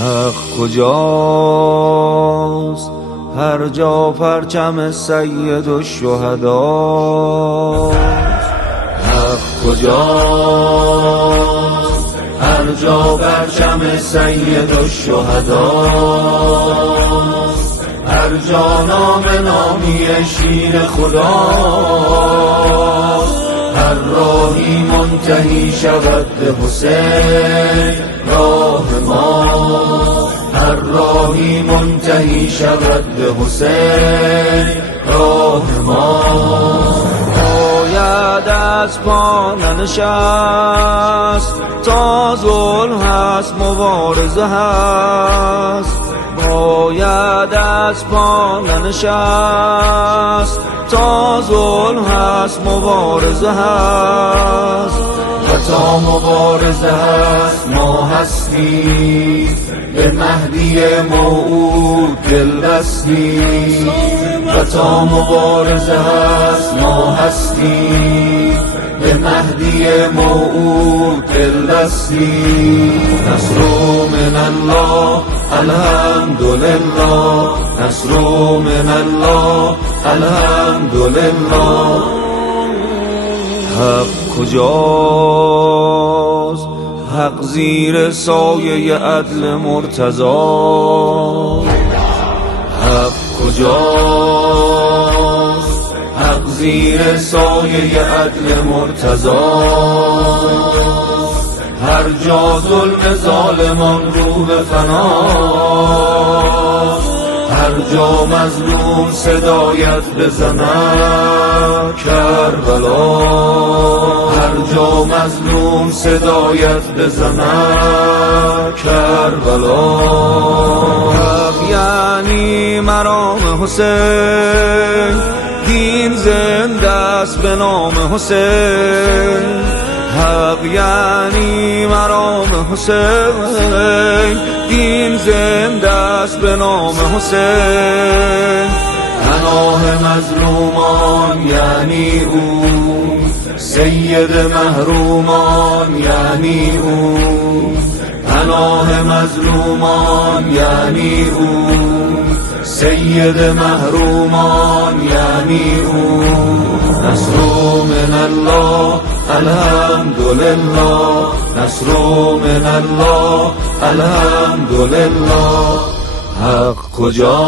حق کجاست؟ هر جا پرچم سید الشهدا. حق کجاست؟ هر جا پرچم سید الشهدا. هر جا نام نامی شیر خداست. هر راهی منتهی شود به حسین راه ما. هر راهی منتهی شود به حسین راه ما. باید از پا ننشست تا ظلم هست مبارزه هست. باید از پا ننشست تا ظلم هست مبارزه هست. و تا مبارزه هست ما هستیم به مهدی موعود دل بستیم. و تا مبارزه هست ما هستیم به مهدی موعود دل بستیم. نصر من الله الحمدلله. نصر من الله الحمدلله. حق کجاست؟ حق زیر سایه عدل مرتضی. حق کجاست؟ حق زیر سایه عدل مرتضی. هر جا ظلم ظالمان رو به فناست. هر جا مظلوم صدایت بزند کربلا. هر جا مظلوم صدایت بزند کربلا. حق یعنی مرام حسین. دین زنده است به نام حسین. حق یعنی مرام حسین. دین زنده است به نام حسین. پناه مظلومان یعنی او. سید محرومان یعنی او. پناه مظلومان یعنی او. سید محرومان یعنی او. نصر من الله الحمدلله. نصر من الله الحمدلله. حق کجا؟